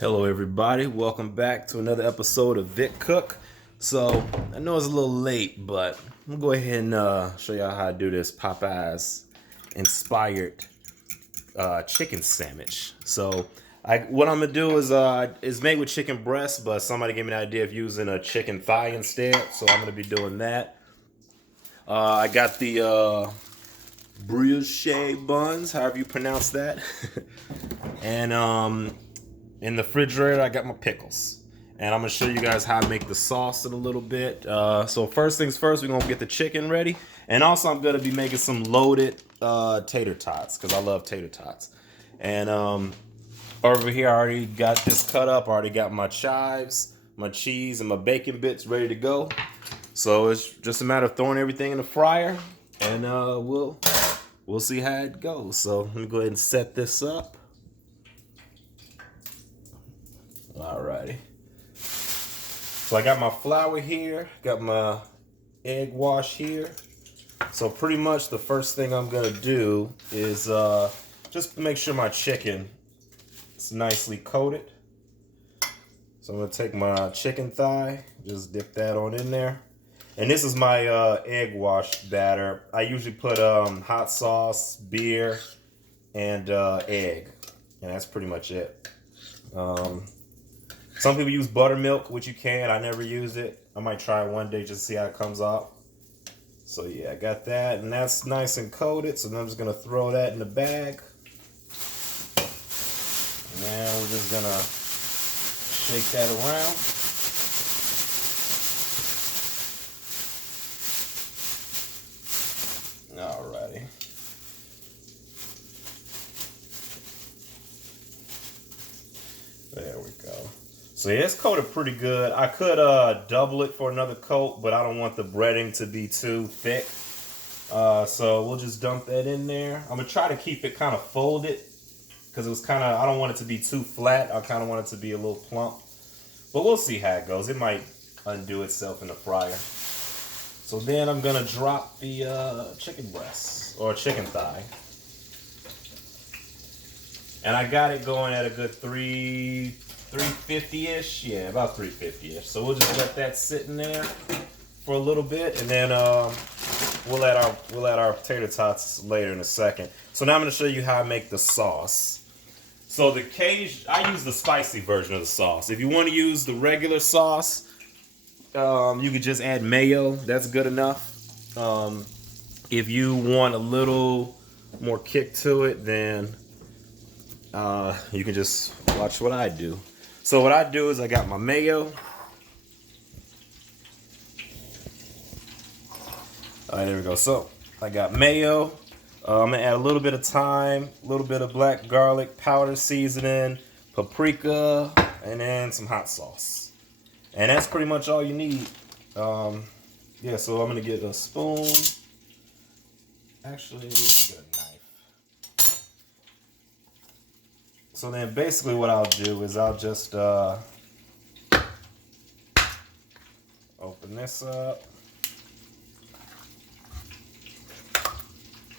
Hello everybody, welcome back to another episode of Vic Cook. So, I know it's a little late, but I'm gonna go ahead and show y'all how to do this Popeyes inspired chicken sandwich. So, what I'm gonna do is it's made with chicken breast, but somebody gave me the idea of using a chicken thigh instead, so I'm gonna be doing that. I got the brioche buns, however you pronounce that. And in the refrigerator, I got my pickles. And I'm going to show you guys how to make the sauce in a little bit. So first things first, we're going to get the chicken ready. And also, I'm going to be making some loaded tater tots because I love tater tots. And over here, I already got this cut up. I already got my chives, my cheese, and my bacon bits ready to go. So it's just a matter of throwing everything in the fryer. And we'll see how it goes. So let me go ahead and set this up. Alrighty. So I got my flour here, got my egg wash here. So pretty much the first thing I'm gonna do is just make sure my chicken is nicely coated. So I'm gonna take my chicken thigh, just dip that on in there. And this is my egg wash batter. I usually put hot sauce, beer, and egg. And that's pretty much it. Some people use buttermilk, which you can. I never use it. I might try it one day just to see how it comes out. So yeah, I got that, and that's nice and coated. So then I'm just gonna throw that in the bag. And then we're just gonna shake that around. Alrighty. There we go. So yeah, it's coated pretty good. I could double it for another coat, but I don't want the breading to be too thick. So we'll just dump that in there. I'm gonna try to keep it kind of folded because it was kind of, I don't want it to be too flat. I kind of want it to be a little plump, but we'll see how it goes. It might undo itself in the fryer. So then I'm gonna drop the chicken breast or chicken thigh. And I got it going at a good 350-ish, yeah, about 350-ish. So we'll just let that sit in there for a little bit, and then we'll add our tater tots later in a second. So now I'm going to show you how I make the sauce. So the Cajun, I use the spicy version of the sauce. If you want to use the regular sauce, you could just add mayo. That's good enough. If you want a little more kick to it, then you can just watch what I do. So what I do is I got my mayo. All right, there we go. So I got mayo. I'm gonna add a little bit of thyme, a little bit of black garlic powder seasoning, paprika, and then some hot sauce. And that's pretty much all you need. Yeah, so I'm gonna get a spoon. Actually, get a knife. So then basically what I'll do is I'll just open this up.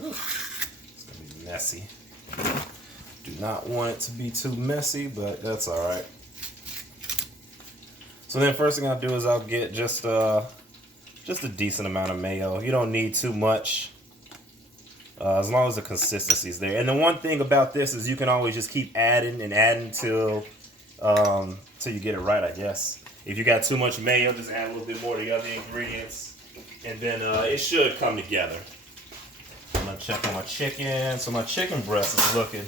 Ooh, it's gonna be messy. Do not want it to be too messy, but that's all right. So then first thing I'll do is I'll get just a decent amount of mayo. You don't need too much. As long as the consistency is there. And the one thing about this is you can always just keep adding and adding till you get it right, I guess. If you got too much mayo, just add a little bit more of the other ingredients. And then it should come together. I'm going to check on my chicken. So my chicken breast is looking,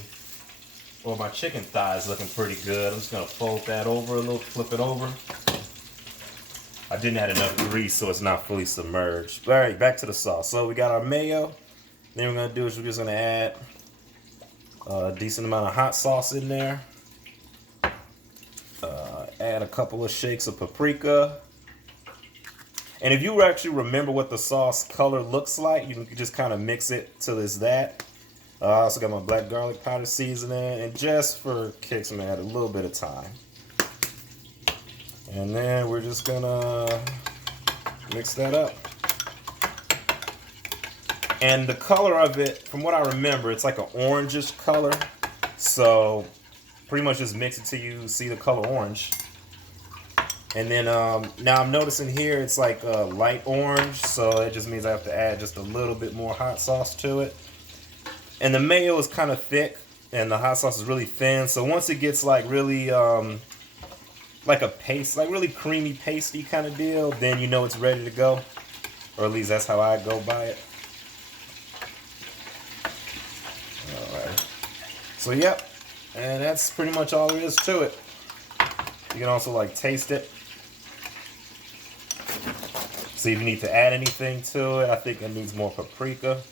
or my chicken thigh is looking pretty good. I'm just going to fold that over a little, flip it over. I didn't add enough grease so it's not fully submerged. All right, back to the sauce. So we got our mayo. Then we're going to do is we're just going to add a decent amount of hot sauce in there. Add a couple of shakes of paprika. And if you actually remember what the sauce color looks like, you can just kind of mix it till it's that. I also got my black garlic powder seasoning. And just for kicks, I'm going to add a little bit of thyme. And then we're just going to mix that up. And the color of it, from what I remember, it's like an orangish color. So pretty much just mix it till you see the color orange. And then now I'm noticing here it's like light orange, so it just means I have to add just a little bit more hot sauce to it. And the mayo is kind of thick and the hot sauce is really thin, so once it gets like really like a paste, like really creamy pasty kind of deal, then you know it's ready to go. Or at least that's how I go by it. Alright. So yep, and that's pretty much all there is to it. You can also like taste it. See if you need to add anything to it. I think it needs more paprika,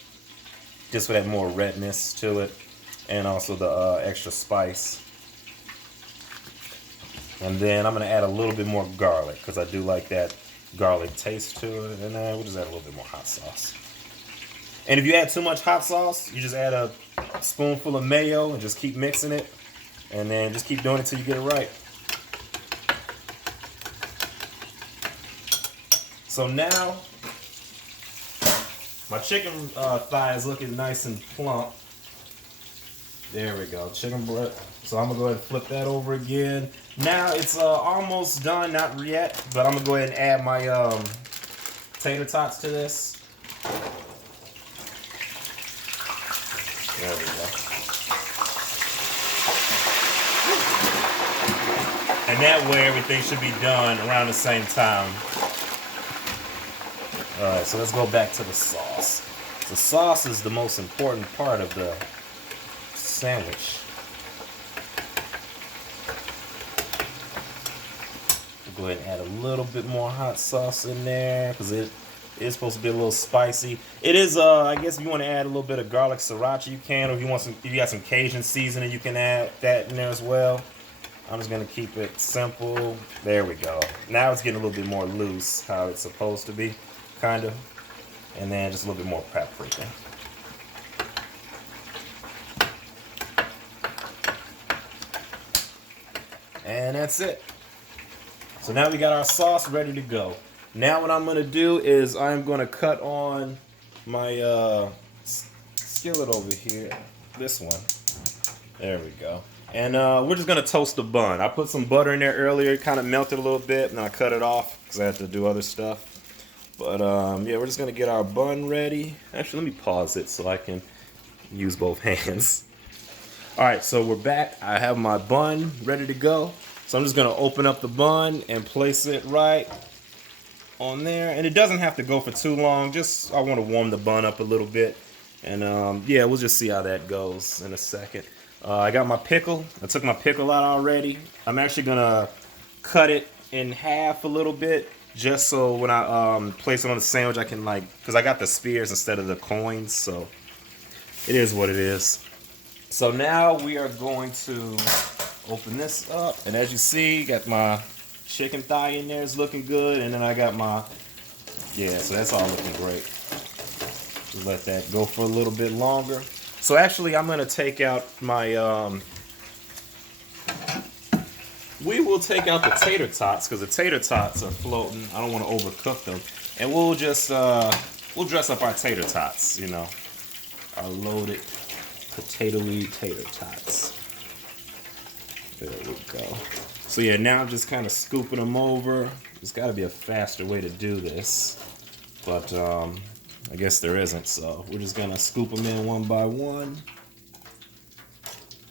just for that more redness to it, and also the extra spice. And then I'm gonna add a little bit more garlic because I do like that garlic taste to it. And then we'll just add a little bit more hot sauce. And if you add too much hot sauce, you just add a spoonful of mayo and just keep mixing it. And then just keep doing it till you get it right. So now, my chicken thigh is looking nice and plump. There we go, chicken breast. So I'm gonna go ahead and flip that over again. Now it's almost done, not yet, but I'm gonna go ahead and add my tater tots to this. There we go. And that way everything should be done around the same time. Alright, so let's go back to the sauce. The sauce is the most important part of the sandwich. We'll go ahead and add a little bit more hot sauce in there because it is supposed to be a little spicy. It is, I guess if you want to add a little bit of garlic sriracha, you can, or if you want some, if you got some Cajun seasoning, you can add that in there as well. I'm just gonna keep it simple. There we go. Now it's getting a little bit more loose, how it's supposed to be, kind of. And then just a little bit more paprika. And that's it. So now we got our sauce ready to go. Now what I'm gonna do is I'm gonna cut on my skillet over here. This one. There we go. And we're just gonna toast the bun. I put some butter in there earlier, it kind of melted a little bit, and I cut it off because I had to do other stuff. But yeah, we're just gonna get our bun ready. Actually, let me pause it so I can use both hands. All right, so we're back. I have my bun ready to go. So I'm just gonna open up the bun and place it right on there. And it doesn't have to go for too long. Just, I wanna warm the bun up a little bit. And yeah, we'll just see how that goes in a second. I got my pickle. I took my pickle out already. I'm actually gonna cut it in half a little bit, just so when I place it on the sandwich, I can like, because I got the spears instead of the coins, so it is what it is. So now we are going to open this up, and as you see, got my chicken thigh in there. It's looking good, and then I got my, yeah, so that's all looking great. Just let that go for a little bit longer. So actually, I'm gonna take out my, we will take out the tater tots, because the tater tots are floating. I don't want to overcook them. And we'll just, we'll dress up our tater tots, you know, our loaded potato-y tater tots. There we go. So yeah, now I'm just kind of scooping them over. There's got to be a faster way to do this, but I guess there isn't. So we're just gonna scoop them in one by one.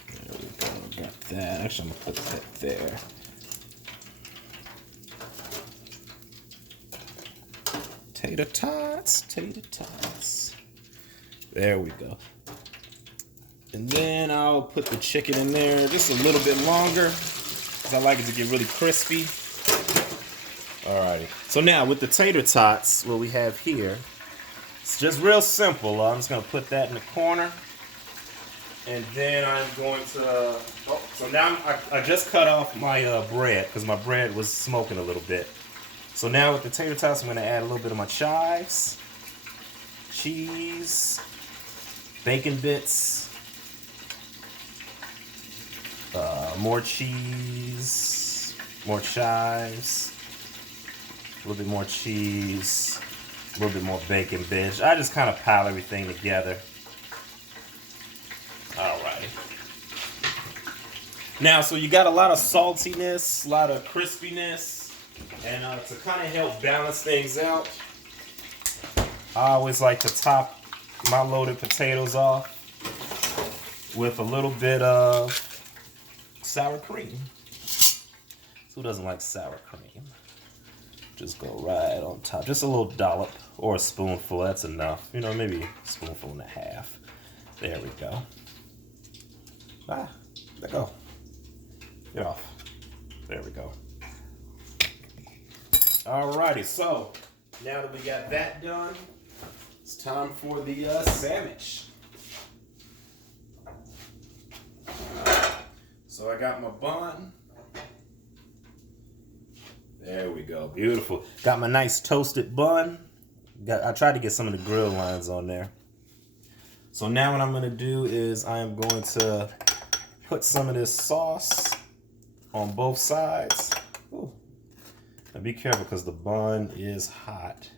There we go. Got that. Actually, I'm gonna put that there. Tater tots, tater tots. There we go. And then I'll put the chicken in there just a little bit longer, because I like it to get really crispy. Alrighty. So now with the tater tots, what we have here, it's just real simple. I'm just gonna put that in the corner. And then I'm going to, oh, so now I just cut off my bread, because my bread was smoking a little bit. So now with the tater tots, I'm gonna add a little bit of my chives, cheese, bacon bits, more cheese, more chives, a little bit more cheese, a little bit more bacon bits. I just kind of pile everything together. Alrighty. Now, so you got a lot of saltiness, a lot of crispiness, and to kind of help balance things out, I always like to top my loaded potatoes off with a little bit of sour cream. Who doesn't like sour cream? Just go right on top. Just a little dollop or a spoonful. That's enough. You know, maybe a spoonful and a half. There we go. Ah, let go. Get off. There we go. Alrighty, so now that we got that done, it's time for the sammich. So I got my bun. There we go, beautiful. Got my nice toasted bun. I tried to get some of the grill lines on there. So now what I'm gonna do is I am going to put some of this sauce on both sides. Ooh. Now be careful because the bun is hot.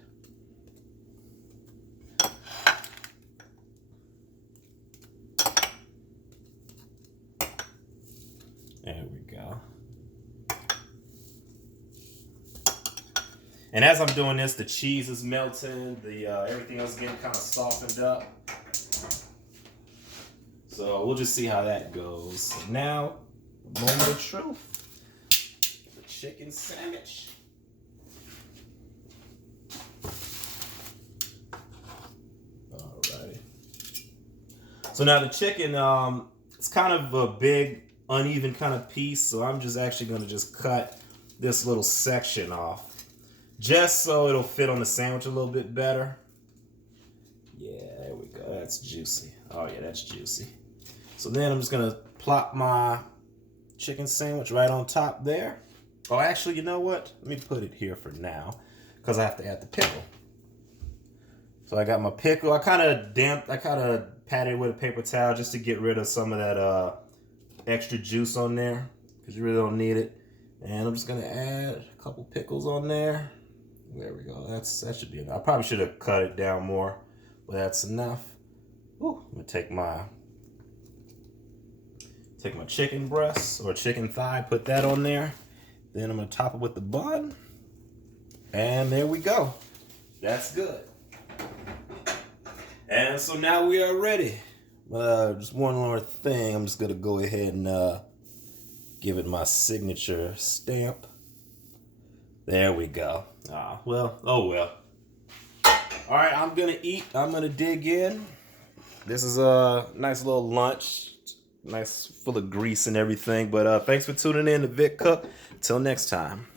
There we go. And as I'm doing this, the cheese is melting, the everything else is getting kind of softened up. So we'll just see how that goes. Now, moment of truth. The chicken sandwich. Alrighty. So now the chicken, it's kind of a big, uneven kind of piece. So I'm just actually going to just cut this little section off. Just so it'll fit on the sandwich a little bit better. Yeah, there we go. That's juicy. Oh yeah, that's juicy. So then I'm just going to plop my chicken sandwich right on top there. Oh, actually, you know what? Let me put it here for now because I have to add the pickle. So I got my pickle. I kind of patted it with a paper towel just to get rid of some of that extra juice on there because you really don't need it. And I'm just going to add a couple pickles on there. There we go. That should be enough. I probably should have cut it down more, but that's enough. Ooh, I'm going to take my chicken breast or chicken thigh, put that on there. Then I'm going to top it with the bun. And there we go. That's good. And so now we are ready. Just one more thing. I'm just going to go ahead and give it my signature stamp. There we go. Ah, well, oh well. All right, I'm going to eat. I'm going to dig in. This is a nice little lunch. Nice, full of grease and everything. But thanks for tuning in to Vic Cook. Till next time.